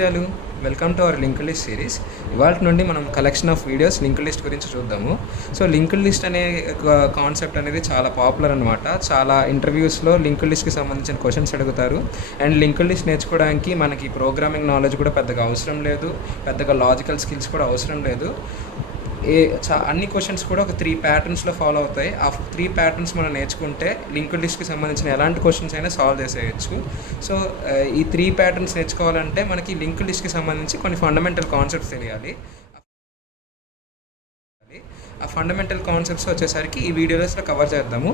ముత్యాలు, welcome to our linked list series. ఇవాళ నుండి మనం collection of videos linked list గురించి చూద్దాము. సో లింక్డ్ లిస్ట్ అనే కాన్సెప్ట్ అనేది చాలా పాపులర్ అనమాట. చాలా ఇంటర్వ్యూస్లో లింక్డ్ లిస్ట్కి సంబంధించిన క్వశ్చన్స్ అడుగుతారు. అండ్ లింక్డ్ లిస్ట్ నేర్చుకోవడానికి మనకి ప్రోగ్రామింగ్ నాలెడ్జ్ కూడా పెద్దగా అవసరం లేదు, పెద్దగా లాజికల్ స్కిల్స్ కూడా అవసరం లేదు. అన్ని క్వశ్చన్స్ కూడా ఒక 3 ప్యాటర్న్స్లో ఫాలో అవుతాయి. ఆ 3 ప్యాటర్న్స్ మనం నేర్చుకుంటే లింక్డ్ లిస్ట్కి సంబంధించిన ఎలాంటి క్వశ్చన్స్ అయినా సాల్వ్ చేసేయచ్చు. సో ఈ 3 ప్యాటర్న్స్ నేర్చుకోవాలంటే మనకి లింక్డ్ లిస్ట్కి సంబంధించి కొన్ని ఫండమెంటల్ కాన్సెప్ట్స్ తెలియాలి. ఆ ఫండమెంటల్ కాన్సెప్ట్స్ వచ్చేసరికి ఈ వీడియోస్లో కవర్ చేద్దాము.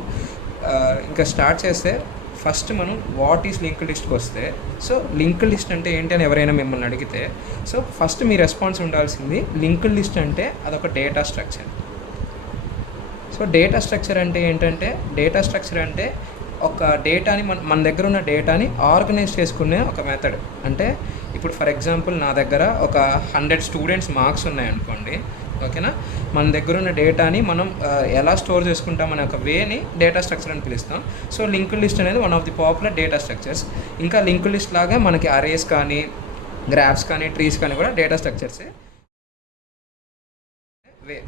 ఇంకా స్టార్ట్ చేస్తే ఫస్ట్ మనం వాట్ ఈస్ లింక్డ్ లిస్ట్కి వస్తే, సో లింక్డ్ లిస్ట్ అంటే ఏంటి అని ఎవరైనా మిమ్మల్ని అడిగితే, సో ఫస్ట్ మీ రెస్పాన్స్ ఉండాల్సింది లింక్డ్ లిస్ట్ అంటే అదొక data structure. So data structure అంటే ఏంటంటే, డేటా స్ట్రక్చర్ అంటే ఒక డేటాని మన దగ్గర ఉన్న డేటాని ఆర్గనైజ్ చేసుకునే ఒక మెథడ్. అంటే ఇప్పుడు ఫర్ ఎగ్జాంపుల్ నా దగ్గర ఒక 100 స్టూడెంట్స్ మార్క్స్ ఉన్నాయనుకోండి, ఓకేనా. మన దగ్గర ఉన్న డేటాని మనం ఎలా స్టోర్ చేసుకుంటాం అనే ఒక వేని డేటా స్ట్రక్చర్ అని పిలుస్తాం. సో లింక్డ్ లిస్ట్ అనేది one of the popular data structures. ఇంకా లింక్డ్ లిస్ట్ లాగా మనకి అరేస్ కానీ, గ్రాఫ్స్ కానీ, ట్రీస్ కానీ కూడా డేటా స్ట్రక్చర్సే వే.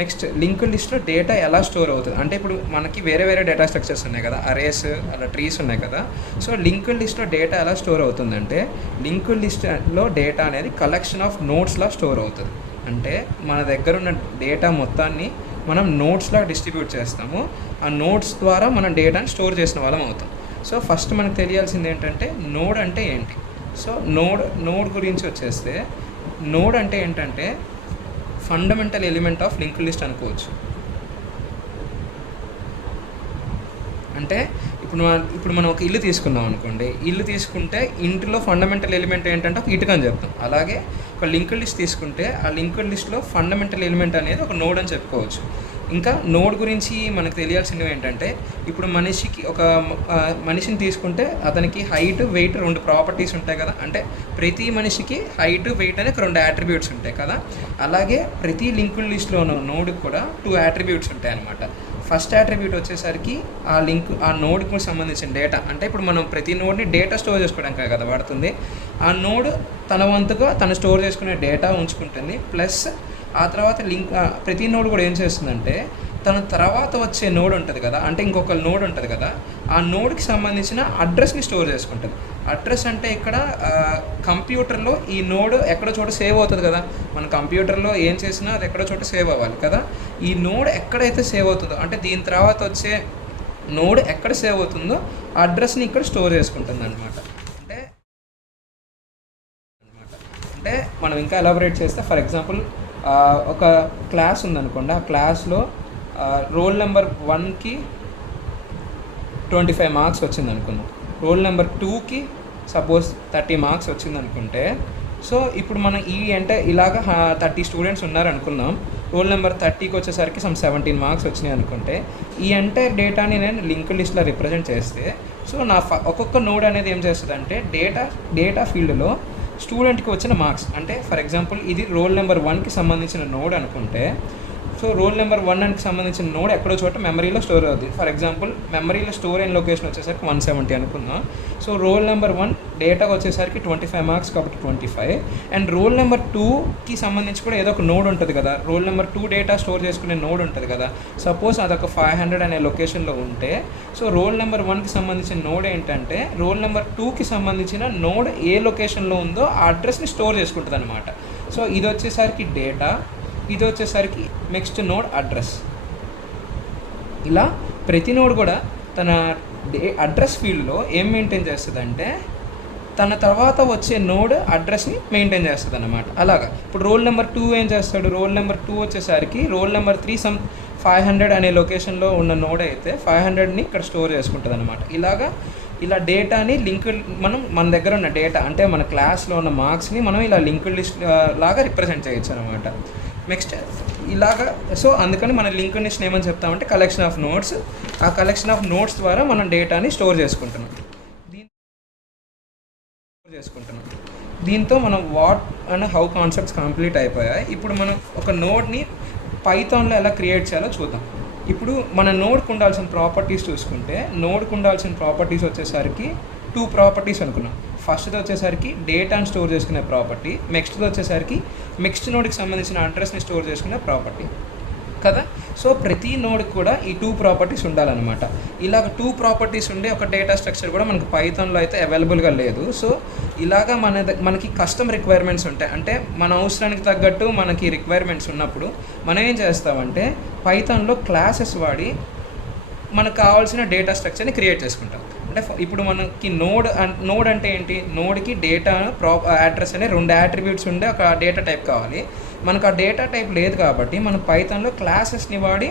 నెక్స్ట్ లింక్డ్ లిస్ట్లో డేటా ఎలా స్టోర్ అవుతుంది అంటే, ఇప్పుడు మనకి వేరే వేరే డేటా స్ట్రక్చర్స్ ఉన్నాయి కదా, అరేస్ అలా ట్రీస్ ఉన్నాయి కదా. సో లింక్డ్ లిస్ట్లో డేటా ఎలా స్టోర్ అవుతుందంటే, లింక్డ్ లిస్ట్లో డేటా అనేది కలెక్షన్ ఆఫ్ నోట్స్లా స్టోర్ అవుతుంది. అంటే మన దగ్గర ఉన్న డేటా మొత్తాన్ని మనం నోట్స్లా డిస్ట్రిబ్యూట్ చేస్తాము. ఆ నోట్స్ ద్వారా మనం డేటాని స్టోర్ చేసిన వాళ్ళం అవుతాం. సో ఫస్ట్ మనకు తెలియాల్సింది ఏంటంటే నోడ్ అంటే ఏంటి. సో నోడ్ గురించి వచ్చేస్తే, నోడ్ అంటే ఏంటంటే fundamental element of linked list అనుకోవచ్చు. అంటే ఇప్పుడు మనం ఒక ఇల్లు తీసుకుందాం అనుకోండి, ఇల్లు తీసుకుంటే ఇంటిలో ఫండమెంటల్ ఎలిమెంట్ ఏంటంటే ఒక ఇటుక అని చెప్తాం. అలాగే ఒక లింక్డ్ లిస్ట్ తీసుకుంటే ఆ లింక్డ్ లిస్ట్లో ఫండమెంటల్ ఎలిమెంట్ అనేది ఒక నోడ్ అని చెప్పుకోవచ్చు. ఇంకా నోడ్ గురించి మనకు తెలియాల్సినవి ఏంటంటే, ఇప్పుడు మనిషిని తీసుకుంటే అతనికి హైట్, వెయిట్ 2 ప్రాపర్టీస్ ఉంటాయి కదా. అంటే ప్రతి మనిషికి హైట్, వెయిట్ అనే 2 యాట్రిబ్యూట్స్ ఉంటాయి కదా. అలాగే ప్రతి లింక్డ్ లిస్ట్లో ఉన్న నోడ్కి కూడా 2 యాట్రిబ్యూట్స్ ఉంటాయి అన్నమాట. ఫస్ట్ యాట్రిబ్యూట్ వచ్చేసరికి ఆ నోడ్కి సంబంధించిన డేటా. అంటే ఇప్పుడు మనం ప్రతి నోడ్ని డేటా స్టోర్ చేసుకోవడానికి కదా వాడుతుంది. ఆ నోడ్ తన వంతుగా తను స్టోర్ చేసుకునే డేటా ఉంచుకుంటుంది. ప్లస్ ఆ తర్వాత ప్రతి నోడ్ కూడా ఏం చేస్తుందంటే, తన తర్వాత వచ్చే నోడ్ ఉంటుంది కదా, అంటే ఇంకొక నోడ్ ఉంటుంది కదా, ఆ నోడ్కి సంబంధించిన అడ్రస్ని స్టోర్ చేసుకుంటుంది. అడ్రస్ అంటే ఇక్కడ కంప్యూటర్లో ఈ నోడ్ ఎక్కడో చోట సేవ్ అవుతుంది కదా. మన కంప్యూటర్లో ఏం చేసినా అది ఎక్కడో చోట సేవ్ అవ్వాలి కదా. ఈ నోడ్ ఎక్కడైతే సేవ్ అవుతుందో, అంటే దీని తర్వాత వచ్చే నోడ్ ఎక్కడ సేవ్ అవుతుందో ఆ అడ్రస్ని ఇక్కడ స్టోర్ చేసుకుంటుంది అనమాట. అంటే మనం ఇంకా ఎలాబొరేట్ చేస్తే, ఫర్ ఎగ్జాంపుల్ ఒక క్లాస్ ఉందనుకోండి, ఆ క్లాస్లో రోల్ నెంబర్ 1కి 25 మార్క్స్ వచ్చింది అనుకుందాం, రోల్ నెంబర్ 2కి సపోజ్ 30 మార్క్స్ వచ్చింది అనుకుంటే, సో ఇప్పుడు మనం అంటే ఇలాగ 30 స్టూడెంట్స్ ఉన్నారు అనుకుందాం. రోల్ నెంబర్ 30కి వచ్చేసరికి 17 మార్క్స్ వచ్చినాయి అనుకుంటే, ఈ ఎంటైర్ డేటాని నేను లింక్డ్ లిస్ట్లో రిప్రజెంట్ చేస్తే, సో నా ఒక్కొక్క నోడ్ అనేది ఏం చేస్తుంది అంటే డేటా ఫీల్డ్లో స్టూడెంట్కి వచ్చిన మార్క్స్, అంటే ఫర్ ఎగ్జాంపుల్ ఇది రోల్ నెంబర్ 1కి సంబంధించిన నోడ్ అనుకుంటే, సో రోల్ నెంబర్ 1కి సంబంధించిన నోడ్ ఎక్కడో చోట మెమరీలో స్టోర్ అవుతుంది. ఫర్ ఎగ్జాంపుల్ మెమరీలో స్టోర్ అయిన లొకేషన్ వచ్చేసరికి 170 అనుకుందాం. సో రోల్ నెంబర్ 1 డేటా వచ్చేసరికి 25 మార్క్స్ కాబట్టి 25. అండ్ రోల్ నెంబర్ 2కి సంబంధించి కూడా ఏదో ఒక నోడ్ ఉంటుంది కదా, రోల్ నెంబర్ 2 డేటా స్టోర్ చేసుకునే నోడ్ ఉంటుంది కదా. సపోజ్ అదొక 500 అనే లొకేషన్లో ఉంటే, సో రోల్ నెంబర్ 1కి సంబంధించిన నోడ్ ఏంటంటే రోల్ నెంబర్ 2కి సంబంధించిన నోడ్ ఏ లొకేషన్లో ఉందో ఆ అడ్రస్ని స్టోర్ చేసుకుంటుంది అనమాట. సో ఇది వచ్చేసరికి డేటా, ఇది వచ్చేసరికి నెక్స్ట్ నోడ్ అడ్రస్. ఇలా ప్రతి నోడ్ కూడా తన అడ్రస్ ఫీల్డ్లో ఏం మెయింటైన్ చేస్తుంది అంటే, తన తర్వాత వచ్చే నోడ్ అడ్రస్ని మెయింటైన్ చేస్తుంది అన్నమాట. అలాగా ఇప్పుడు రోల్ నెంబర్ 2 ఏం చేస్తాడు, రోల్ నెంబర్ 2 వచ్చేసరికి రోల్ నెంబర్ 3 500 అనే లొకేషన్లో ఉన్న నోడ్ అయితే 500ని ఇక్కడ స్టోర్ చేసుకుంటుంది అనమాట. ఇలా డేటాని మన దగ్గర ఉన్న డేటా అంటే మన క్లాస్లో ఉన్న మార్క్స్ని మనం ఇలా లింక్డ్ లిస్ట్ లాగా రిప్రజెంట్ చేయొచ్చు అనమాట. నెక్స్ట్ ఇలాగా, సో అందుకని మన లింక్డ్ లిస్ట్ ఏమని చెప్తామంటే కలెక్షన్ ఆఫ్ నోట్స్. ఆ కలెక్షన్ ఆఫ్ నోట్స్ ద్వారా మనం డేటాని స్టోర్ చేసుకుంటున్నాం. దీంతో మనం what and how concepts complete అయిపోయాయి. ఇప్పుడు మనం ఒక నోడ్ని పైథాన్లో ఎలా క్రియేట్ చేయాలో చూద్దాం. ఇప్పుడు మన నోడ్కి ఉండాల్సిన ప్రాపర్టీస్ చూసుకుంటే, నోడ్కి ఉండాల్సిన ప్రాపర్టీస్ వచ్చేసరికి 2 ప్రాపర్టీస్ అనుకున్నాం. ఫస్ట్ది వచ్చేసరికి డేటాను స్టోర్ చేసుకునే ప్రాపర్టీ, నెక్స్ట్ది వచ్చేసరికి నెక్స్ట్ నోడ్కి సంబంధించిన అడ్రస్ని స్టోర్ చేసుకునే ప్రాపర్టీ కదా. సో ప్రతి నోడ్కి కూడా ఈ 2 ప్రాపర్టీస్ ఉండాలన్నమాట. ఇలాగ 2 ప్రాపర్టీస్ ఉండే ఒక డేటా స్ట్రక్చర్ కూడా మనకు పైథాన్లో అయితే అవైలబుల్గా లేదు. సో ఇలాగా మనకి కస్టమ్ రిక్వైర్మెంట్స్ ఉంటాయి. అంటే మన అవసరానికి తగ్గట్టు మనకి రిక్వైర్మెంట్స్ ఉన్నప్పుడు మనం ఏం చేస్తామంటే పైథాన్లో క్లాసెస్ వాడి మనకు కావాల్సిన డేటా స్ట్రక్చర్ని క్రియేట్ చేసుకుంటాం. అంటే ఇప్పుడు మనకి నోడ్ అంటే ఏంటి, నోడ్కి డేటా అడ్రస్ అనే 2 యాట్రిబ్యూట్స్ ఉండే ఒక డేటా టైప్ కావాలి. మనకు ఆ డేటా టైప్ లేదు కాబట్టి మనం పైథాన్లో క్లాసెస్ని వాడి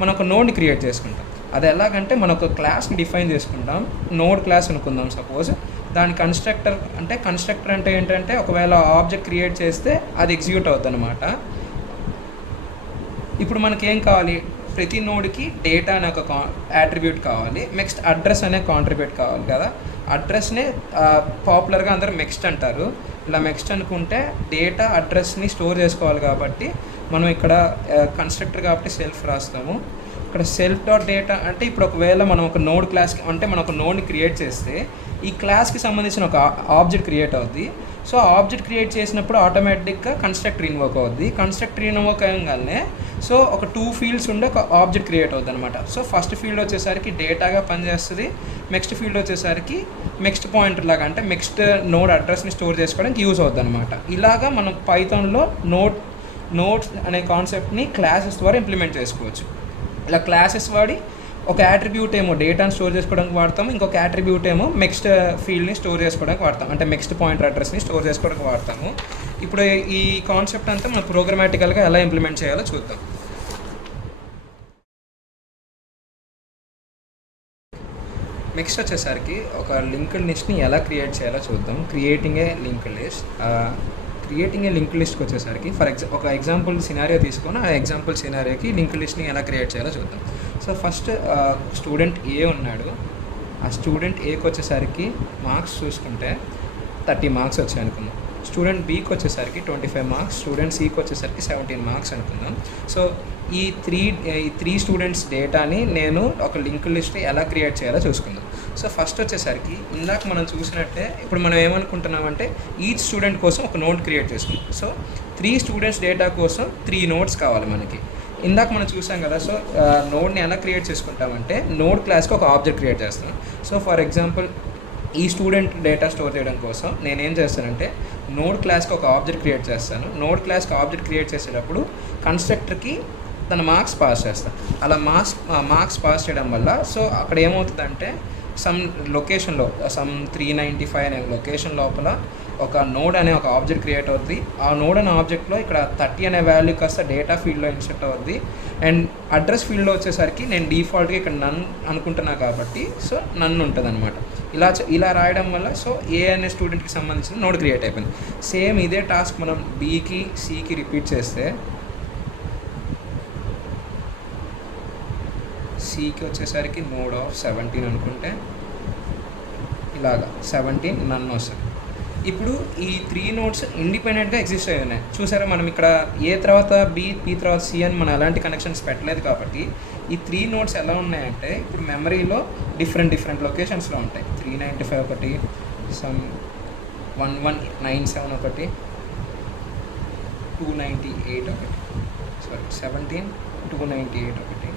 మనం ఒక నోడ్ని క్రియేట్ చేసుకుంటాం. అది ఎలాగంటే మనం ఒక క్లాస్ని డిఫైన్ చేసుకుంటాం. నోడ్ క్లాస్ అనుకుందాం సపోజ్. దాని కన్స్ట్రక్టర్ అంటే ఏంటంటే ఒకవేళ ఆబ్జెక్ట్ క్రియేట్ చేస్తే అది ఎగ్జిక్యూట్ అవుతుంది అనమాట. ఇప్పుడు మనకేం కావాలి, ప్రతి నోడ్కి డేటా అనే ఒక యాట్రిబ్యూట్ కావాలి, నెక్స్ట్ అడ్రస్ అనే కాంట్రిబ్యూట్ కావాలి కదా. అడ్రస్నే పాపులర్గా అందరూ నెక్స్ట్ అంటారు. ఇలా నెక్స్ట్ అనుకుంటే డేటా అడ్రస్ని స్టోర్ చేసుకోవాలి కాబట్టి మనం ఇక్కడ కన్స్ట్రక్టర్ కాబట్టి సెల్ఫ్ రాస్తాము. ఇక్కడ సెల్ఫ్ డాట్ డేటా అంటే ఇప్పుడు ఒకవేళ మనం ఒక నోడ్ క్లాస్కి అంటే మనం ఒక నోడ్ని క్రియేట్ చేస్తే ఈ క్లాస్కి సంబంధించిన ఒక ఆబ్జెక్ట్ క్రియేట్ అవుద్ది. సో ఆబ్జెక్ట్ క్రియేట్ చేసినప్పుడు ఆటోమేటిక్గా కన్స్ట్రక్టర్ ఇన్వోక్ అవుద్ది. కన్స్ట్రక్టర్ ఇన్వోక్ అయ్యగానే సో ఒక 2 ఫీల్డ్స్ ఉండే ఒక ఆబ్జెక్ట్ క్రియేట్ అవుద్ది అనమాట. సో ఫస్ట్ ఫీల్డ్ వచ్చేసరికి డేటాగా పనిచేస్తుంది, నెక్స్ట్ ఫీల్డ్ వచ్చేసరికి నెక్స్ట్ పాయింటర్ లాగా అంటే నెక్స్ట్ నోడ్ అడ్రస్ని స్టోర్ చేసుకోవడానికి యూజ్ అవుద్ది అనమాట. ఇలాగా మనం పైథాన్లో నోడ్స్ అనే కాన్సెప్ట్ని క్లాసెస్ ద్వారా ఇంప్లిమెంట్ చేసుకోవచ్చు. ఇలా క్లాసెస్ వాడి ఒక యాట్రిబ్యూట్ ఏమో డేటాను స్టోర్ చేసుకోవడానికి వాడతాము, ఇంకొక యాట్రిబ్యూట్ ఏమో నెక్స్ట్ ఫీల్డ్ని స్టోర్ చేసుకోవడానికి వాడతాం, అంటే నెక్స్ట్ పాయింటర్ అడ్రస్ని స్టోర్ చేసుకోవడానికి వాడతాము. ఇప్పుడు ఈ కాన్సెప్ట్ అంతా మనం ప్రోగ్రామాటికల్గా ఎలా ఇంప్లిమెంట్ చేయాలో చూద్దాం. నెక్స్ట్ వచ్చేసరికి ఒక లింక్డ్ లిస్ట్ని ఎలా క్రియేట్ చేయాలో చూద్దాం. క్రియేటింగ్ ఏ లింక్డ్ లిస్ట్కి వచ్చేసరికి ఒక ఎగ్జాంపుల్ సినారియో తీసుకొని ఆ ఎగ్జాంపుల్ సినారియోకి లింక్డ్ లిస్ట్ని ఎలా క్రియేట్ చేయాలో చూద్దాం. సో ఫస్ట్ స్టూడెంట్ ఏ ఉన్నాడు. ఆ స్టూడెంట్ ఏకి వచ్చేసరికి మార్క్స్ చూసుకుంటే 30 మార్క్స్ వచ్చాయి అనుకుందాం. స్టూడెంట్ బీకి వచ్చేసరికి 25 మార్క్స్, స్టూడెంట్ సికి వచ్చేసరికి 17 మార్క్స్ అనుకుందాం. సో ఈ త్రీ స్టూడెంట్స్ డేటాని నేను ఒక లింక్డ్ లిస్ట్ ఎలా క్రియేట్ చేయాలో చూసుకుందాం. సో ఫస్ట్ వచ్చేసరికి ఇందాక మనం చూసినట్టే ఇప్పుడు మనం ఏమనుకుంటున్నామంటే ఈచ్ స్టూడెంట్ కోసం ఒక నోడ్ క్రియేట్ చేసుకుంటాం. సో 3 స్టూడెంట్స్ డేటా కోసం 3 నోడ్స్ కావాలి మనకి. ఇందాక మనం చూసాం కదా. సో నోడ్ని ఎలా క్రియేట్ చేసుకుంటామంటే నోడ్ క్లాస్కి ఒక ఆబ్జెక్ట్ క్రియేట్ చేస్తాం. సో ఫర్ ఎగ్జాంపుల్ ఈ స్టూడెంట్ డేటా స్టోర్ చేయడం కోసం నేనేం చేస్తానంటే నోడ్ క్లాస్కి ఒక ఆబ్జెక్ట్ క్రియేట్ చేస్తాను. నోడ్ క్లాస్కి ఆబ్జెక్ట్ క్రియేట్ చేసేటప్పుడు కన్స్ట్రక్టర్కి తన మార్క్స్ పాస్ చేస్తాను. అలా మార్క్స్ పాస్ చేయడం వల్ల సో అక్కడ ఏమవుతుందంటే సమ్ లొకేషన్లో 395 అనే లొకేషన్ లోపల ఒక నోడ్ అనే ఒక ఆబ్జెక్ట్ క్రియేట్ అవుద్ది. ఆ నోడ్ అనే ఆబ్జెక్ట్లో ఇక్కడ 30 అనే వాల్యూ కాస్త డేటా ఫీల్డ్లో ఇన్సర్ట్ అవుద్ది. అండ్ అడ్రస్ ఫీల్డ్లో వచ్చేసరికి నేను డిఫాల్ట్గా ఇక్కడ నన్ అనుకుంటున్నా కాబట్టి సో నన్ ఉంటుంది అనమాట. ఇలా రాయడం వల్ల సో ఏ అనే స్టూడెంట్కి సంబంధించిన నోడ్ క్రియేట్ అయిపోయింది. సేమ్ ఇదే టాస్క్ మనం బీకి సికి రిపీట్ చేస్తే సికి వచ్చేసరికి నోడ్ ఆఫ్ 17 అనుకుంటే ఇలాగా 17 నన్ వస్తుంది. ఇప్పుడు ఈ 3 నోడ్స్ ఇండిపెండెంట్గా ఎగ్జిస్ట్ అయి ఉన్నాయి. చూసారా మనం ఇక్కడ ఏ తర్వాత బి తర్వాత సి అని మనం అలాంటి కనెక్షన్స్ పెట్టలేదు కాబట్టి ఈ 3 నోడ్స్ ఎలా ఉన్నాయంటే ఇప్పుడు మెమరీలో డిఫరెంట్ లొకేషన్స్లో ఉంటాయి. 395 ఒకటి, 1197 ఒకటి, 298 ఒకటి, 17 298 ఒకటి.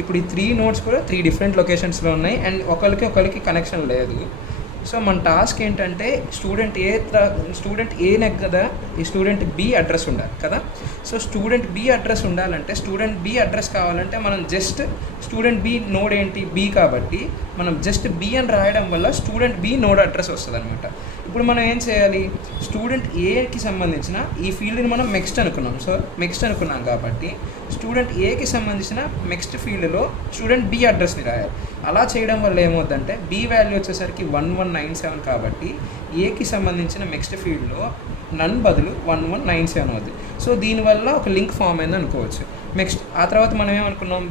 ఇప్పుడు ఈ 3 నోడ్స్ కూడా 3 డిఫరెంట్ లొకేషన్స్లో ఉన్నాయి అండ్ ఒకరికి కనెక్షన్ లేదు. సో మన టాస్క్ ఏంటంటే స్టూడెంట్ ఏ నెక్ కదా ఈ స్టూడెంట్ బి అడ్రస్ ఉండాలి కదా. సో స్టూడెంట్ బి అడ్రస్ ఉండాలంటే స్టూడెంట్ బి అడ్రస్ కావాలంటే మనం జస్ట్ స్టూడెంట్ బి నోడ్ ఏంటి బి కాబట్టి మనం జస్ట్ బి అని రాయడం వల్ల స్టూడెంట్ బి నోడ్ అడ్రస్ వస్తుంది అనమాట. ఇప్పుడు మనం ఏం చేయాలి, స్టూడెంట్ ఏకి సంబంధించిన ఈ ఫీల్డ్ని మనం నెక్స్ట్ అనుకున్నాం. సో నెక్స్ట్ అనుకున్నాం కాబట్టి స్టూడెంట్ ఏకి సంబంధించిన నెక్స్ట్ ఫీల్డ్లో స్టూడెంట్ బి అడ్రస్ని రాయాలి. అలా చేయడం వల్ల ఏమవుద్దంటే బి వాల్యూ వచ్చేసరికి 1197 కాబట్టి ఏకి సంబంధించిన నెక్స్ట్ ఫీల్డ్లో నన్ బదులు 1197 అవుద్ది. సో దీనివల్ల ఒక లింక్ ఫామ్ అయింది అనుకోవచ్చు. నెక్స్ట్ ఆ తర్వాత మనం ఏమనుకున్నాం,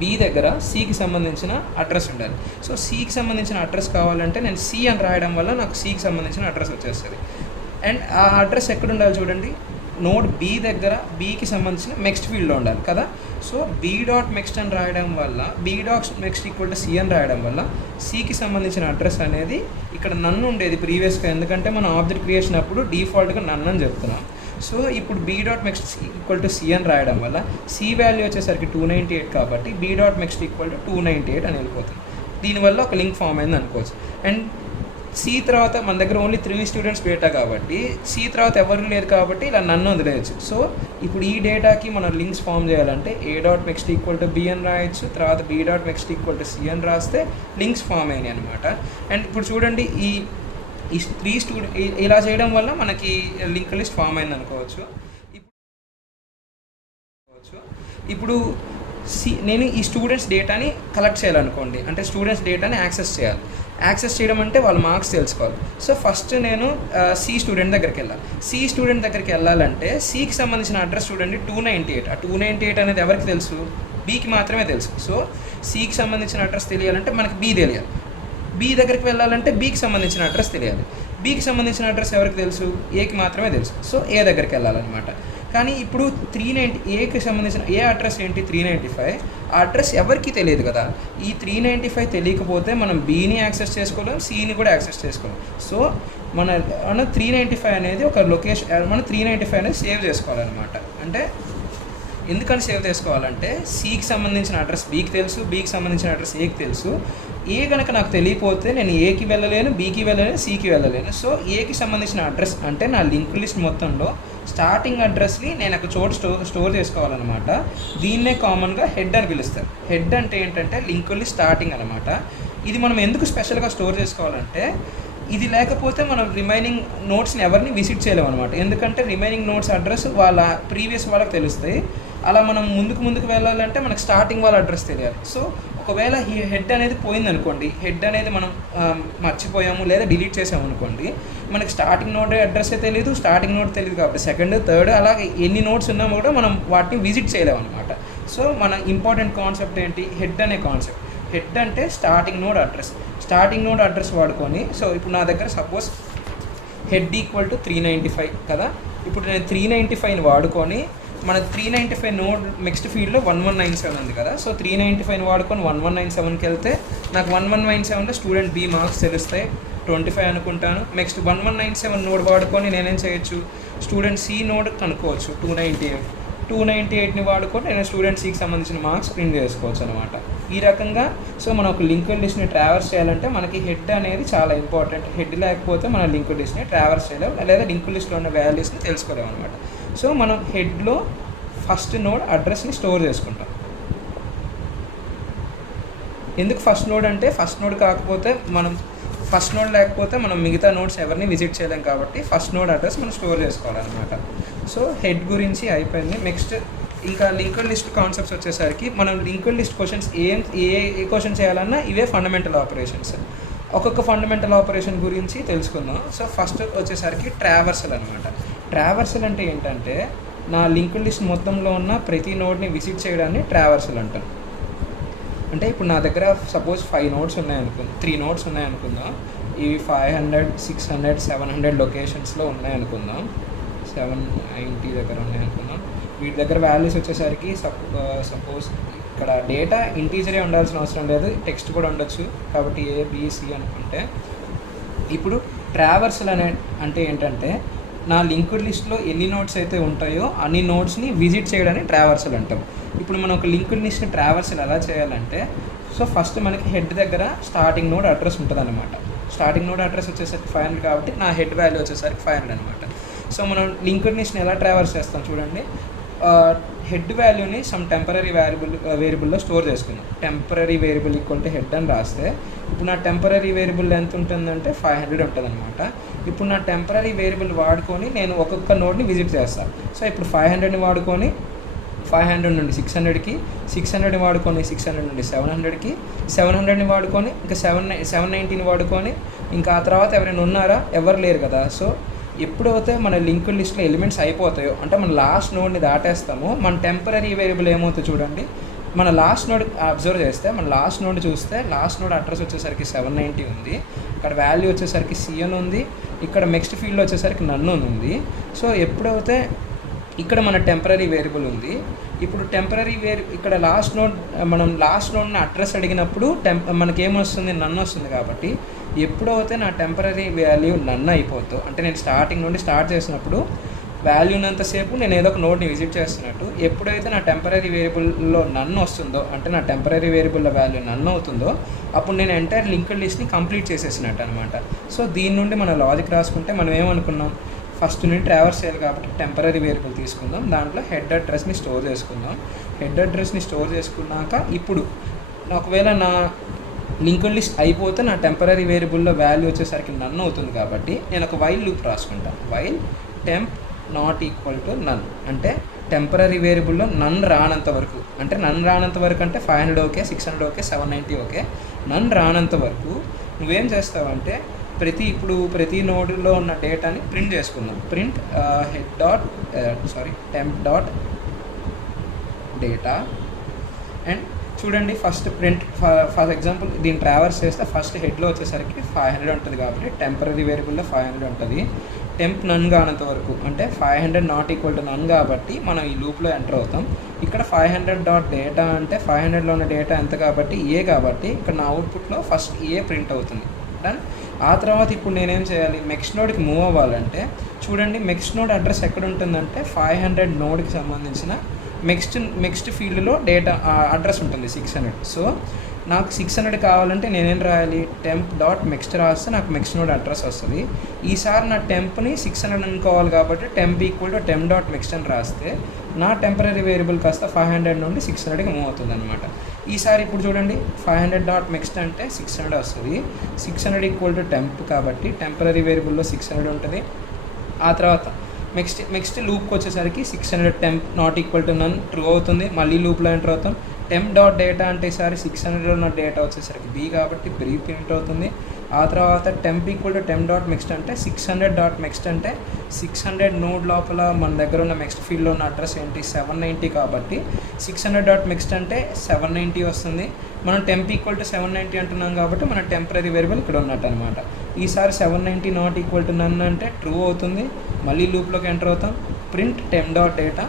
బి దగ్గర సికి సంబంధించిన అడ్రస్ ఉండాలి. సో సికి సంబంధించిన అడ్రస్ కావాలంటే నేను సి అని రాయడం వల్ల నాకు సికి సంబంధించిన అడ్రస్ వచ్చేస్తుంది. అండ్ ఆ అడ్రస్ ఎక్కడ ఉండాలి చూడండి, నోడ్ బి దగ్గర బీకి సంబంధించిన నెక్స్ట్ ఫీల్డ్లో ఉండాలి కదా. సో బీ డాట్ నెక్స్ట్ అని రాయడం వల్ల B dot next equal to C అని రాయడం వల్ల సికి సంబంధించిన అడ్రస్ అనేది ఇక్కడ నన్ను ఉండేది ప్రీవియస్గా, ఎందుకంటే మనం ఆబ్జెక్ట్ క్రియేషన్ అప్పుడు డిఫాల్ట్గా నన్ను అని చెప్తున్నాం. సో ఇప్పుడు B dot next equal to C అని రాయడం వల్ల సి వాల్యూ వచ్చేసరికి 298 కాబట్టి B dot next equal to 298 అని వెళ్ళిపోతుంది. దీనివల్ల ఒక లింక్ ఫామ్ అయింది అనుకోవచ్చు. అండ్ సి తర్వాత మన దగ్గర ఓన్లీ 3 స్టూడెంట్స్ డేటా కాబట్టి సి తర్వాత ఎవరు లేదు కాబట్టి ఇలా నన్ను వదిలేయచ్చు. సో ఇప్పుడు ఈ డేటాకి మనం లింక్స్ ఫామ్ చేయాలంటే A dot next equal to B అని రాయొచ్చు, తర్వాత B dot next equal to C అని రాస్తే లింక్స్ ఫామ్ అయినాయి అనమాట. అండ్ ఇప్పుడు చూడండి ఈ 3 స్టూడెంట్ ఇలా చేయడం వల్ల మనకి లింక్ లిస్ట్ ఫామ్ అయింది అనుకోవచ్చు. ఇప్పుడు నేను ఈ స్టూడెంట్స్ డేటాని కలెక్ట్ చేయాలనుకోండి, అంటే స్టూడెంట్స్ డేటాని యాక్సెస్ చేయాలి. యాక్సెస్ చేయడం అంటే వాళ్ళ మార్క్స్ తెలుసుకోవాలి. సో ఫస్ట్ నేను సి స్టూడెంట్ దగ్గరికి వెళ్ళాలి. సి స్టూడెంట్ దగ్గరికి వెళ్ళాలంటే సికి సంబంధించిన అడ్రస్ చూడండి 298. ఆ 298 అనేది ఎవరికి తెలుసు? బీకి మాత్రమే తెలుసు. సో సికి సంబంధించిన అడ్రస్ తెలియాలంటే మనకి బి తెలియాలి. బి దగ్గరికి వెళ్ళాలంటే బీకి సంబంధించిన అడ్రస్ తెలియాలి. బీకి సంబంధించిన అడ్రస్ ఎవరికి తెలుసు? ఏకి మాత్రమే తెలుసు. సో ఏ దగ్గరికి వెళ్ళాలన్నమాట. కానీ ఇప్పుడు 390 ఏకి సంబంధించిన ఏ అడ్రస్ ఏంటి? 395. ఆ అడ్రస్ ఎవరికి తెలియదు కదా. ఈ 395 తెలియకపోతే మనం బీని యాక్సెస్ చేసుకోలేం, సిని కూడా యాక్సెస్ చేసుకోలేం. సో మన 395 అనేది ఒక లొకేషన్, మనం 395 అనేది సేవ్ చేసుకోవాలన్నమాట. అంటే ఎందుకని సేవ్ చేసుకోవాలంటే సికి సంబంధించిన అడ్రస్ బీకి తెలుసు, బీకి సంబంధించిన అడ్రస్ ఏకి తెలుసు. ఏ కనుక నాకు తెలియపోతే నేను ఏకి వెళ్ళలేను, బీకి వెళ్ళలేను, సికి వెళ్ళలేను. సో ఏకి సంబంధించిన అడ్రస్ అంటే నా లింక్ లిస్ట్ మొత్తంలో స్టార్టింగ్ అడ్రస్ని నేను ఒక చోటు స్టోర్ చేసుకోవాలన్నమాట. దీన్నే కామన్గా హెడ్ అని పిలుస్తారు. హెడ్ అంటే ఏంటంటే లింక్ లిస్ట్ స్టార్టింగ్ అనమాట. ఇది మనం ఎందుకు స్పెషల్గా స్టోర్ చేసుకోవాలంటే ఇది లేకపోతే మనం రిమైనింగ్ నోట్స్ని ఎవరిని విజిట్ చేయలేము అనమాట. ఎందుకంటే రిమైనింగ్ నోట్స్ అడ్రస్ వాళ్ళ ప్రీవియస్ వాళ్ళకి తెలుస్తాయి. అలా మనం ముందుకు వెళ్ళాలంటే మనకు స్టార్టింగ్ వాళ్ళ అడ్రస్ తెలియాలి. సో ఒకవేళ ఈ హెడ్ అనేది పోయిందనుకోండి, హెడ్ అనేది మనం మర్చిపోయాము లేదా డిలీట్ చేసాము అనుకోండి, మనకి స్టార్టింగ్ నోట్ అడ్రస్సే తెలియదు, స్టార్టింగ్ నోట్ తెలియదు కాబట్టి సెకండ్, థర్డ్ అలాగే ఎన్ని నోట్స్ ఉన్నామో కూడా మనం వాటిని విజిట్ చేయలేము అనమాట. సో మన ఇంపార్టెంట్ కాన్సెప్ట్ ఏంటి? హెడ్ అనే కాన్సెప్ట్. హెడ్ అంటే starting node address. Starting node address వాడుకొని, సో ఇప్పుడు నా దగ్గర సపోజ్ హెడ్ ఈక్వల్ టు 395 కదా. ఇప్పుడు నేను 395ని వాడుకొని మన 395 నోడ్ నెక్స్ట్ ఫీల్డ్లో 1197 ఉంది కదా. సో 395ని వాడుకొని 1197కి వెళ్తే నాకు 1197లో స్టూడెంట్ బి మార్క్స్ తెలుస్తాయి, 25 అనుకుంటాను. నెక్స్ట్ 1197 నోడ్ వాడుకొని నేనేం చేయొచ్చు? స్టూడెంట్ సి నోడ్ కనుక్కోవచ్చు 298ని వాడుకొని నేను స్టూడెంట్ సికి సంబంధించిన మార్క్స్ ప్రింట్ చేసుకోవచ్చు అనమాట. ఈ రకంగా సో మనం ఒక లింక్డ్ లిస్ట్ని ట్రావర్స్ చేయాలంటే మనకి హెడ్ అనేది చాలా ఇంపార్టెంట్. హెడ్ లేకపోతే మన లింక్డ్ లిస్ట్ని ట్రావర్స్ చేయలేము, లేదా లింక్డ్ లిస్ట్లో ఉన్న వాల్యూస్ని తెలుసుకోలేము అనమాట. సో మనం హెడ్లో ఫస్ట్ నోడ్ అడ్రస్ని స్టోర్ చేసుకుంటాం. ఎందుకు ఫస్ట్ నోడ్ అంటే ఫస్ట్ నోడ్ కాకపోతే ఫస్ట్ నోడ్ లేకపోతే మనం మిగతా నోడ్స్ ఎవరిని విజిట్ చేయలేం కాబట్టి ఫస్ట్ నోడ్ అడ్రస్ మనం స్టోర్ చేసుకోవాలన్నమాట. సో హెడ్ గురించి అయిపోయింది. నెక్స్ట్ ఇంకా లింక్డ్ లిస్ట్ కాన్సెప్ట్స్ వచ్చేసరికి మనం లింక్డ్ లిస్ట్ క్వశ్చన్స్ ఏ క్వశ్చన్ చేయాలన్నా ఇవే ఫండమెంటల్ ఆపరేషన్స్. ఒక్కొక్క ఫండమెంటల్ ఆపరేషన్ గురించి తెలుసుకుందాం. సో ఫస్ట్ వచ్చేసరికి ట్రావర్సల్ అనమాట. ట్రావర్సల్ అంటే ఏంటంటే నా లింక్డ్ లిస్ట్ మొత్తంలో ఉన్న ప్రతి నోడ్ని విజిట్ చేయడాన్ని ట్రావర్సల్ అంటాం. అంటే ఇప్పుడు నా దగ్గర సపోజ్ 3 నోట్స్ ఉన్నాయనుకుందాం. ఇవి 500, 600, 700 లొకేషన్స్లో ఉన్నాయనుకుందాం. 790 దగ్గర ఉన్నాయనుకుందాం. వీటి దగ్గర వాల్యూస్ వచ్చేసరికి సపోజ్ ఇక్కడ డేటా ఇంటీజరే ఉండాల్సిన అవసరం లేదు, టెక్స్ట్ కూడా ఉండొచ్చు. కాబట్టి ఏబిసి అనుకుంటే ఇప్పుడు ట్రావర్సల్ అంటే ఏంటంటే నా లింక్డ్ లిస్ట్లో ఎన్ని నోట్స్ అయితే ఉంటాయో అన్ని నోట్స్ని విజిట్ చేయడానికి ట్రావర్సల్ అంటాం. ఇప్పుడు మనం ఒక లింక్డ్ లిస్ట్ని ట్రావర్సల్ ఎలా చేయాలంటే సో ఫస్ట్ మనకి హెడ్ దగ్గర స్టార్టింగ్ నోడ్ అడ్రస్ ఉంటుంది అనమాట. స్టార్టింగ్ నోడ్ అడ్రస్ వచ్చేసరికి 500 కాబట్టి నా హెడ్ వాల్యూ వచ్చేసరికి 500 అనమాట. సో మనం లింక్డ్ లిస్ట్ని ఎలా ట్రావర్స్ చేస్తాం చూడండి. హెడ్ వాల్యూని సమ్ టెంపరీ వేరియబుల్లో స్టోర్ చేసుకున్నాం. Temporary variable equal to head అని రాస్తే ఇప్పుడు నా టెంపరీ వేరియబుల్ ఎంత ఉంటుందంటే 500 ఉంటుంది అనమాట. ఇప్పుడు నా టెంపరీ వేరియబుల్ వాడుకొని నేను ఒక్కొక్క నోడ్ని విజిట్ చేస్తాను. సో ఇప్పుడు 500ని వాడుకొని 500 నుండి 600కి, 600ని వాడుకొని 600 నుండి 700కి, 700ని వాడుకొని ఇంకా 790ని వాడుకొని ఇంకా ఆ తర్వాత ఎవరైనా ఉన్నారా? ఎవరు లేరు కదా. సో ఎప్పుడైతే మన లింక్డ్ లిస్ట్లో ఎలిమెంట్స్ అయిపోతాయో అంటే మన లాస్ట్ నోడ్ని దాటేస్తామో మన టెంపరీ వేరియబుల్ ఏమవుతుందో చూడండి. మన లాస్ట్ నోడ్ అబ్జర్వ్ చేస్తే మన లాస్ట్ నోడ్ చూస్తే లాస్ట్ నోడ్ అడ్రస్ వచ్చేసరికి 790 ఉంది. ఇక్కడ వాల్యూ వచ్చేసరికి సిఎన్ ఉంది. ఇక్కడ నెక్స్ట్ ఫీల్డ్లో వచ్చేసరికి నన్ను ఉంది. సో ఎప్పుడైతే ఇక్కడ మన టెంపరరీ వేరియబుల్ ఉంది. ఇప్పుడు ఇక్కడ మనం లాస్ట్ నోడ్ని అడ్రస్ అడిగినప్పుడు మనకేమొస్తుంది, నన్ను వస్తుంది. కాబట్టి ఎప్పుడైతే నా టెంపరరీ వాల్యూ నన్ను అయిపోతుందో, అంటే నేను స్టార్టింగ్ నుండి స్టార్ట్ చేసినప్పుడు వాల్యూ ఉన్నంతసేపు నేను ఏదో ఒక నోడ్ని విజిట్ చేస్తున్నట్టు, ఎప్పుడైతే నా టెంపరరీ వేరియబుల్లో నన్ను వస్తుందో, అంటే నా టెంపరరీ వేరియబుల్ వాల్యూ నన్ను అవుతుందో, అప్పుడు నేను ఎంటైర్ లింక్డ్ లిస్ట్ని కంప్లీట్ చేసేసినట్టు అనమాట. సో దీని నుండి మన లాజిక్ రాసుకుంటే మనం ఏమనుకున్నాం, ఫస్ట్ నుండి ట్రావర్స్ చేయాలి కాబట్టి టెంపరరీ వేరియబుల్ తీసుకుందాం, దాంట్లో హెడ్ అడ్రస్ని స్టోర్ చేసుకుందాం. హెడ్ అడ్రస్ని స్టోర్ చేసుకున్నాక ఇప్పుడు ఒకవేళ నా లింక్డ్ లిస్ట్ అయిపోతే నా టెంపరరీ వేరియబుల్లో వాల్యూ వచ్చేసరికి నన్ను అవుతుంది. కాబట్టి నేను ఒక వైల్ లూప్ రాసుకుంటాను. While temp not equal to none, అంటే టెంపరరీ వేరియబుల్లో నన్ రానంత వరకు, అంటే నన్ రానంత వరకు అంటే 500 ఓకే, 600 ఓకే, 790 ఓకే, నన్ రానంత వరకు నువ్వేం చేస్తావంటే ప్రతి నోడ్లో ఉన్న డేటాని ప్రింట్ చేసుకుందాం. Print temp dot data. And చూడండి, ఫస్ట్ ప్రింట్ ఫర్ ఎగ్జాంపుల్ దీన్ని ట్రావర్స్ చేస్తే ఫస్ట్ హెడ్లో వచ్చేసరికి 500 ఉంటుంది. కాబట్టి టెంపరరీ వేరియబుల్లో 500 ఉంటుంది. టెంప్ నన్ కానంత వరకు, అంటే 500 నాట్ ఈక్వల్ టు నన్ కాబట్టి మనం ఈ లూప్లో ఎంటర్ అవుతాం. ఇక్కడ 500 డాట్ డేటా అంటే 500లో ఉన్న డేటా ఎంత కాబట్టి ఏ, కాబట్టి ఇక్కడ నా అవుట్పుట్లో ఫస్ట్ ఏ ప్రింట్ అవుతుంది. డన్. ఆ తర్వాత ఇప్పుడు నేనేం చేయాలి, నెక్స్ట్ నోడ్కి మూవ్ అవ్వాలంటే చూడండి, నెక్స్ట్ నోడ్ అడ్రస్ ఎక్కడ ఉంటుందంటే 500 నోడ్కి సంబంధించిన నెక్స్ట్ ఫీల్డ్లో డేటా అడ్రస్ ఉంటుంది 600. సో నాకు 600 కావాలంటే నేనేం రాయాలి, టెంప్ డాట్ నెక్స్ట్ రాస్తే నాకు నెక్స్ట్ నోడ్ అడ్రస్ వస్తుంది. ఈసారి నా టెంప్ని 600 అనుకోవాలి కాబట్టి temp equal to temp dot next అని రాస్తే నా టెంపరరీ వేరియబుల్ కాస్త 500 నుండి 600కి మూవ్ అవుతుంది అనమాట. ఈసారి ఇప్పుడు చూడండి, 500 డాట్ నెక్స్ట్ అంటే 600 వస్తుంది. 600 ఈక్వల్ టు టెంప్ కాబట్టి టెంపరరీ వేరియబుల్లో 600 ఉంటుంది. ఆ తర్వాత నెక్స్ట్ లూప్కి వచ్చేసరికి 600 temp not equal to none true అవుతుంది. మళ్ళీ లూప్లో ఎంటర్ అవుతాం. టెంప్ డాట్ డేటా అంటే ఈసారి 600లో ఉన్న డేటా వచ్చేసరికి బి కాబట్టి బ్రీ ప్రింట్ అవుతుంది. ఆ తర్వాత temp equal to temp dot next అంటే 600 డాట్ నెక్స్ట్ అంటే 600 నోడ్ లోపల మన దగ్గర ఉన్న నెక్స్ట్ ఫీల్డ్లో ఉన్న అడ్రస్ ఏంటి, 790 కాబట్టి 600 డాట్ నెక్స్ట్ అంటే 790 వస్తుంది. మనం టెంప్ ఈక్వల్ టు 790 అంటున్నాం కాబట్టి మన టెంపరరీ వేరియబుల్ ఇక్కడ ఉన్నట్టు అనమాట. ఈసారి 790 నాట్ ఈక్వల్ టు నన్ అంటే ట్రూ అవుతుంది. మళ్ళీ లూప్లోకి ఎంటర్ అవుతాం. ప్రింట్ టెంప్ డాట్ డేటా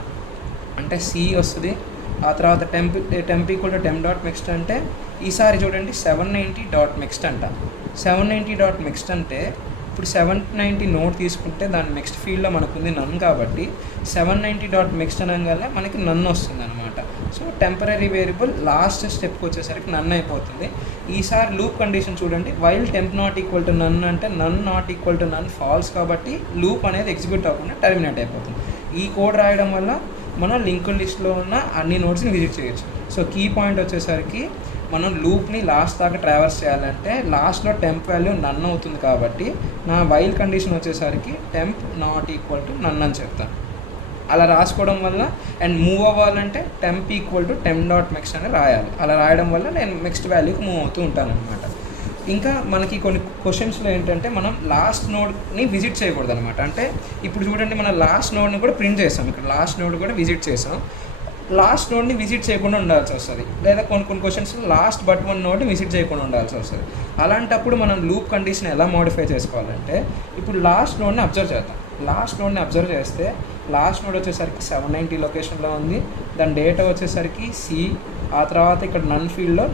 అంటే సి వస్తుంది. ఆ తర్వాత temp equal to temp dot next అంటే ఈసారి చూడండి 790 డాట్ నెక్స్ట్ అంట. 790 డాట్ నెక్స్ట్ అంటే ఇప్పుడు 790 నోట్ తీసుకుంటే దాని నెక్స్ట్ ఫీల్డ్లో మనకు ఉంది నన్ కాబట్టి 790 డాట్ నెక్స్ట్ అనగానే మనకి నన్ వస్తుంది అనమాట. సో టెంపరరీ వేరియబుల్ లాస్ట్ స్టెప్కి వచ్చేసరికి నన్ అయిపోతుంది. ఈసారి లూప్ కండిషన్ చూడండి, while temp not equal to none అంటే none not equal to none false కాబట్టి లూప్ అనేది ఎగ్జిక్యూట్ అవ్వకుండా టర్మినేట్ అయిపోతుంది. ఈ కోడ్ రాయడం వల్ల మనం లింక్డ్ లిస్ట్లో ఉన్న అన్ని నోడ్స్ని విజిట్ చేయొచ్చు. సో కీ పాయింట్ వచ్చేసరికి మనం లూప్ని లాస్ట్ దాకా ట్రావర్స్ చేయాలంటే లాస్ట్లో టెంప్ వాల్యూ నన్ అవుతుంది కాబట్టి నా వైల్ కండిషన్ వచ్చేసరికి టెంప్ నాట్ ఈక్వల్ టు నన్ అని చెప్తాను. అలా రాసుకోవడం వల్ల అండ్ మూవ్ అవ్వాలంటే temp equal to temp dot next అని రాయాలి. అలా రాయడం వల్ల నేను నెక్స్ట్ వాల్యూకి మూవ్ అవుతూ ఉంటాను అనమాట. ఇంకా మనకి కొన్ని క్వశ్చన్స్లో ఏంటంటే మనం లాస్ట్ నోడ్ని విజిట్ చేయకూడదు అనమాట. అంటే ఇప్పుడు చూడండి, మనం లాస్ట్ నోడ్ని కూడా ప్రింట్ చేసాం, ఇక్కడ లాస్ట్ నోడ్ కూడా విజిట్ చేసాం. లాస్ట్ నోడ్ని విజిట్ చేయకుండా ఉండాల్సి వస్తుంది, లేదా కొన్ని క్వశ్చన్స్లో లాస్ట్ బట్ వన్ నోడ్ని విజిట్ చేయకుండా ఉండాల్సి వస్తుంది. అలాంటప్పుడు మనం లూప్ కండిషన్ ఎలా మోడిఫై చేసుకోవాలంటే ఇప్పుడు లాస్ట్ నోడ్ని అబ్జర్వ్ చేద్దాం. లాస్ట్ నోడ్ని అబ్జర్వ్ చేస్తే లాస్ట్ నోడ్ వచ్చేసరికి 790 లొకేషన్లో ఉంది. దాని డేటా వచ్చేసరికి సి. ఆ తర్వాత ఇక్కడ నన్ ఫీల్డ్లో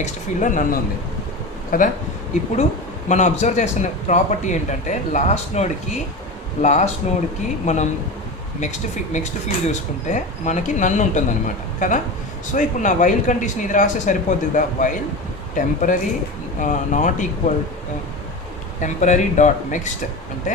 నెక్స్ట్ ఫీల్డ్లో నన్ ఉంది కదా. ఇప్పుడు మనం అబ్జర్వ్ చేసిన ప్రాపర్టీ ఏంటంటే లాస్ట్ నోడ్కి మనం నెక్స్ట్ ఫీల్డ్ చూసుకుంటే మనకి నన్ను ఉంటుంది అనమాట కదా. సో ఇప్పుడు నా వైల్ కండిషన్ ఇది రాస్తే సరిపోద్ది కదా. వైల్ టెంపరరీ డాట్ నెక్స్ట్ అంటే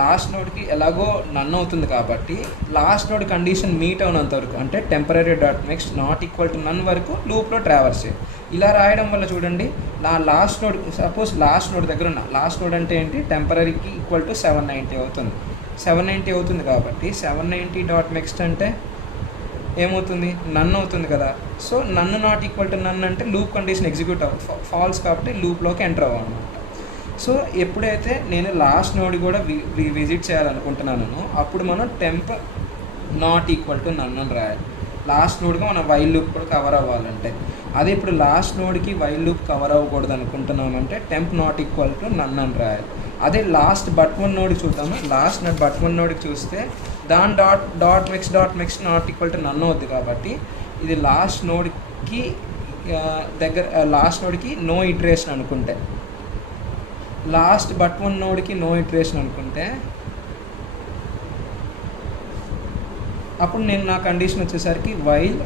లాస్ట్ నోడ్కి ఎలాగో నన్ అవుతుంది కాబట్టి లాస్ట్ నోడ్ కండిషన్ మీట్ అవునంత వరకు, అంటే temporary dot next not equal to none వరకు లూప్లో ట్రావర్స్ చేయాలి. ఇలా రాయడం వల్ల చూడండి, నా last node suppose last node దగ్గర ఉన్న లాస్ట్ నోడ్ అంటే ఏంటి, టెంపరరీకి ఈక్వల్ టు 790 అవుతుంది. 790 అవుతుంది కాబట్టి 790 డాట్ నెక్స్ట్ అంటే ఏమవుతుంది, నన్ అవుతుంది కదా. సో నన్ను నాట్ ఈక్వల్ టు నన్ అంటే లూప్ కండిషన్ ఎగ్జిక్యూట్ ఫాల్స్ కాబట్టి లూప్లోకి ఎంటర్ అవ్వనమాట. సో ఎప్పుడైతే నేను లాస్ట్ నోడ్ కూడా విజిట్ చేయాలనుకుంటున్నాను అప్పుడు మనం టెంప్ నాట్ ఈక్వల్ టు నన్ అని రాయాలి. లాస్ట్ నోడ్గా మనం వైల్ లూప్ కూడా కవర్ అవ్వాలంటే. అదే ఇప్పుడు లాస్ట్ నోడ్కి వైల్ లూప్ కవర్ అవ్వకూడదు అనుకుంటున్నామంటే టెంప్ నాట్ ఈక్వల్ టు నన్ అని రాయాలి. అదే లాస్ట్ బట్ వన్ నోడ్కి చూద్దాము. లాస్ట్ బట్ వన్ నోడ్కి చూస్తే దాని dot next not equal to none అవుద్ది కాబట్టి ఇది లాస్ట్ నోడ్కి లాస్ట్ నోడ్కి నో ఇటరేషన్ అనుకుంటే, లాస్ట్ బట్ వన్ నోడ్కి నో ఇటరేషన్ అనుకుంటే అప్పుడు నేను నా కండిషన్ వచ్చేసరికి while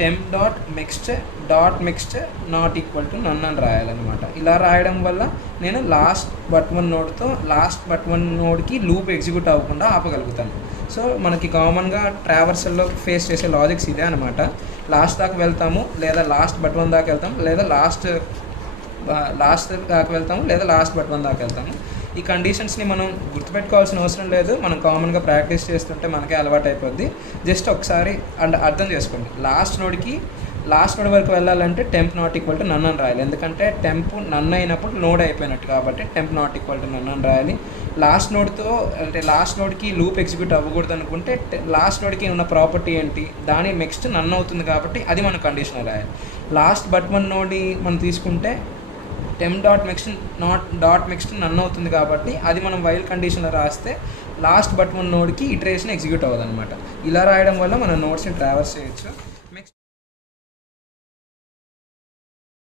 temp dot next not equal to నన్ అని రాయాలన్నమాట. ఇలా రాయడం వల్ల నేను లాస్ట్ బట్ వన్ నోడ్కి లూప్ ఎగ్జిక్యూట్ అవ్వకుండా ఆపగలుగుతాను. సో మనకి కామన్గా ట్రావర్సల్లో ఫేస్ చేసే లాజిక్స్ ఇదే అనమాట. లాస్ట్ దాకా వెళ్తాము, లేదా లాస్ట్ బట్ వన్ దాకా వెళ్తాము, లేదా లాస్ట్ దాకా వెళ్తాము, లేదా లాస్ట్ బట్ వన్ దాకా వెళ్తాము. ఈ కండిషన్స్ని మనం గుర్తుపెట్టుకోవాల్సిన అవసరం లేదు, మనం కామన్గా ప్రాక్టీస్ చేస్తుంటే మనకే అలవాటు అయిపోద్ది. జస్ట్ ఒకసారి అర్థం చేసుకోండి. లాస్ట్ నోడ్ వరకు వెళ్ళాలంటే టెంప్ నాట్ ఈక్వల్ టు నన్ అని రాయాలి, ఎందుకంటే టెంప్ నన్ అయినప్పుడు నోడ్ అయిపోయినట్టు కాబట్టి టెంప్ నాట్ ఈక్వల్ టు నన్ అని రాయాలి. లాస్ట్ నోడ్కి లూప్ ఎగ్జిక్యూట్ అవ్వకూడదు అనుకుంటే లాస్ట్ నోడ్కి ఉన్న ప్రాపర్టీ ఏంటి, దాని నెక్స్ట్ నన్ అవుతుంది కాబట్టి అది మన కండిషన్ రాయాలి. లాస్ట్ బట్ వన్ నోడ్ని మనం తీసుకుంటే టెంప్ డాట్ నెక్స్ట్ నన్ అవుతుంది కాబట్టి అది మనం వైల్ కండిషన్లో రాస్తే లాస్ట్ బట్ వన్ నోడ్కి ఇటరేషన్ ఎగ్జిక్యూట్ అవ్వదు అనమాట. ఇలా రాయడం వల్ల మన నోట్స్ని ట్రావర్స్ చేయొచ్చు.